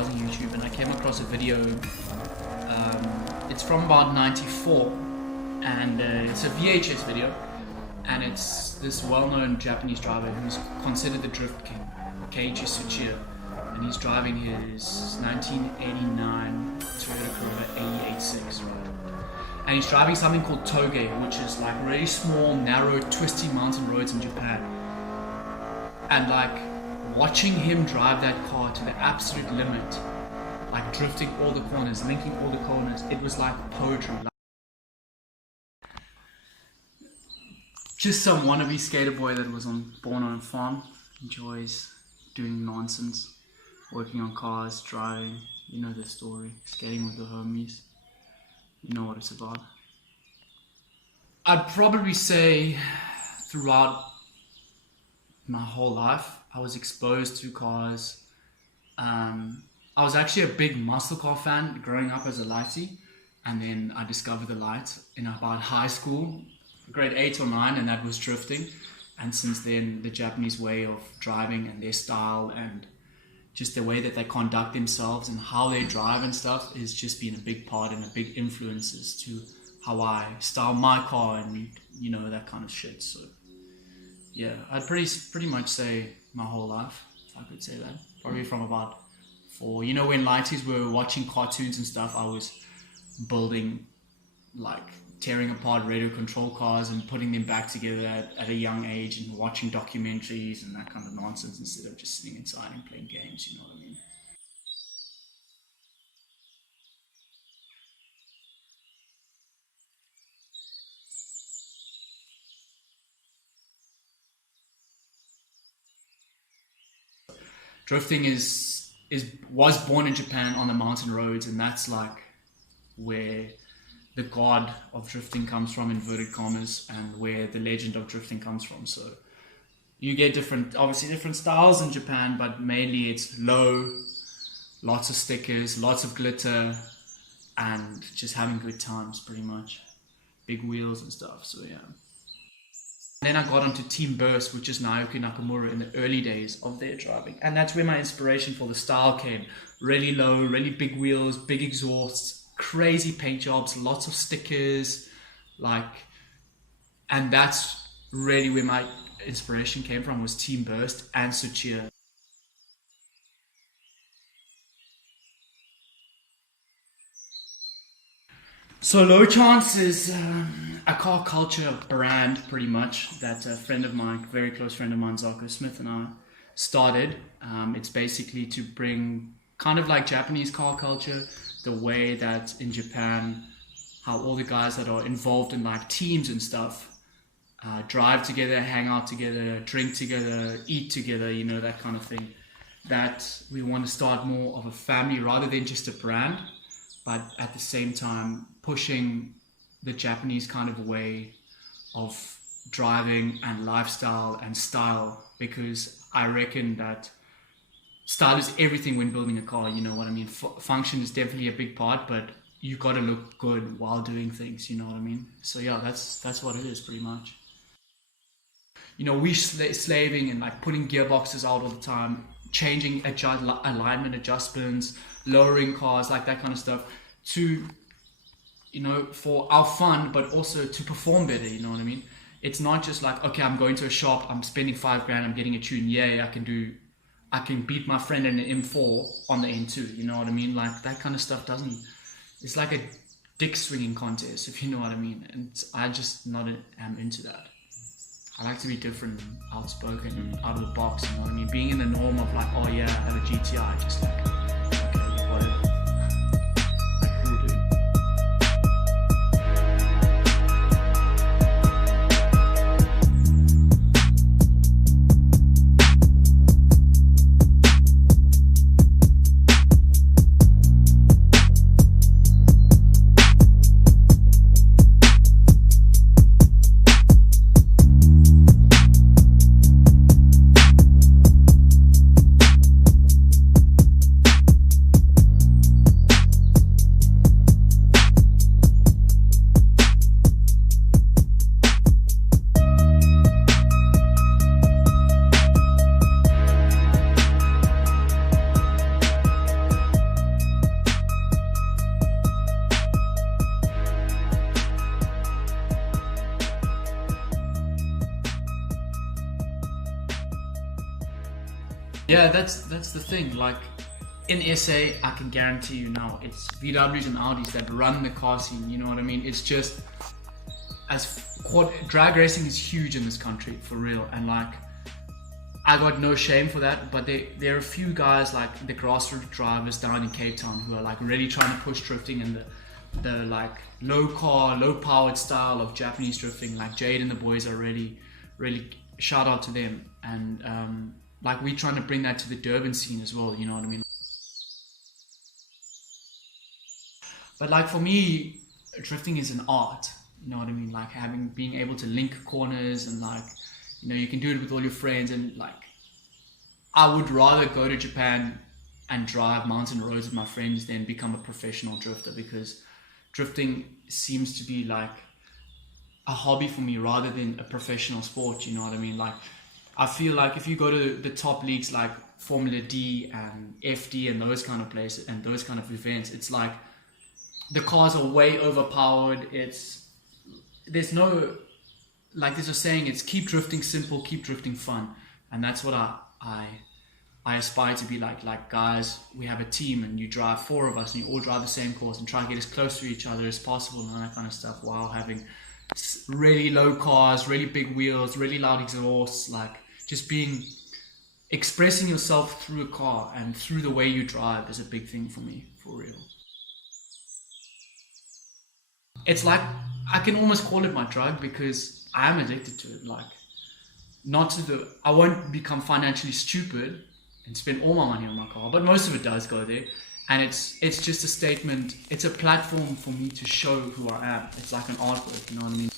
browsing YouTube and I came across a video. It's from about '94, and it's a VHS video, and it's this well-known Japanese driver who's considered the drift king, Keiichi Tsuchiya, and he's driving his 1989 Toyota Corolla 886, right? And he's driving something called Touge, which is like really small, narrow, twisty mountain roads in Japan. And like watching him drive that car to the absolute limit, like drifting all the corners, linking all the corners, it was like poetry. Just some wannabe skater boy that was born on a farm, enjoys doing nonsense, working on cars, driving, you know the story, skating with the homies, you know what it's about. I'd probably say throughout my whole life, I was exposed to cars. I was actually a big muscle car fan growing up as a lightie, and then I discovered the light in about high school, grade 8 or 9, and that was drifting. And since then, the Japanese way of driving and their style and just the way that they conduct themselves and how they drive and stuff is just been a big part and a big influences to how I style my car and, you know, that kind of shit. So yeah, I'd pretty much say my whole life, if I could say that. Probably from about 4. You know, when lighties were watching cartoons and stuff, I was building, like, tearing apart radio control cars and putting them back together at a young age and watching documentaries and that kind of nonsense instead of just sitting inside and playing games, you know what I mean? Drifting was born in Japan on the mountain roads, and that's like where the god of drifting comes from, inverted commas, and where the legend of drifting comes from. So you get obviously different styles in Japan, but mainly it's low, lots of stickers, lots of glitter, and just having good times pretty much. Big wheels and stuff, so yeah. Then I got onto Team Burst, which is Naoki Nakamura in the early days of their driving. And that's where my inspiration for the style came. Really low, really big wheels, big exhausts, crazy paint jobs, lots of stickers, and that's really where my inspiration came from, was Team Burst and Tsuchiya. So Lowchance is a car culture brand, pretty much, that a friend of mine, very close friend of mine, Zako Smith, and I started. It's basically to bring kind of like Japanese car culture, the way that in Japan, how all the guys that are involved in like teams and stuff drive together, hang out together, drink together, eat together, you know, that kind of thing. That we want to start more of a family rather than just a brand, but at the same time pushing the Japanese kind of way of driving and lifestyle and style, because I reckon that style is everything when building a car, you know what I mean? Function is definitely a big part, but you've got to look good while doing things, you know what I mean? So yeah, that's what it is pretty much. You know, we slaving and like putting gearboxes out all the time, changing alignment adjustments, lowering cars, like that kind of stuff, to, you know, for our fun, but also to perform better, you know what I mean? It's not just like, okay, I'm going to a shop, I'm spending $5,000, I'm getting a tune, yay, I can beat my friend in an M4 on the N2, you know what I mean? Like that kind of stuff it's like a dick swinging contest, if you know what I mean. And I just am into that. I like to be different, outspoken, and out of the box, you know what I mean? Being in the norm of like, oh yeah, I have a GTI, just like, okay, whatever. Yeah, that's the thing. Like in SA, I can guarantee you now, it's VWs and Audis that run the car scene. You know what I mean? It's just drag racing is huge in this country for real, and like I got no shame for that. But there are a few guys like the grassroots drivers down in Cape Town who are like really trying to push drifting and the like low powered style of Japanese drifting. Like Jade and the boys are really shout out to them. And like we're trying to bring that to the Durban scene as well, you know what I mean? But like for me, drifting is an art, you know what I mean? Like being able to link corners, and like, you know, you can do it with all your friends. And like I would rather go to Japan and drive mountain roads with my friends than become a professional drifter, because drifting seems to be like a hobby for me rather than a professional sport, you know what I mean? Like I feel like if you go to the top leagues like Formula D and FD and those kind of places and those kind of events, it's like the cars are way overpowered. There's no, like there's a saying, it's keep drifting simple, keep drifting fun. And that's what I aspire to be like. Like guys, we have a team and you drive 4 of us and you all drive the same course and try and get as close to each other as possible and all that kind of stuff, while having really low cars, really big wheels, really loud exhausts, like just expressing yourself through a car and through the way you drive is a big thing for me, for real. It's like, I can almost call it my drug because I am addicted to it. Like, I won't become financially stupid and spend all my money on my car, but most of it does go there. And it's just a statement, it's a platform for me to show who I am. It's like an artwork, you know what I mean?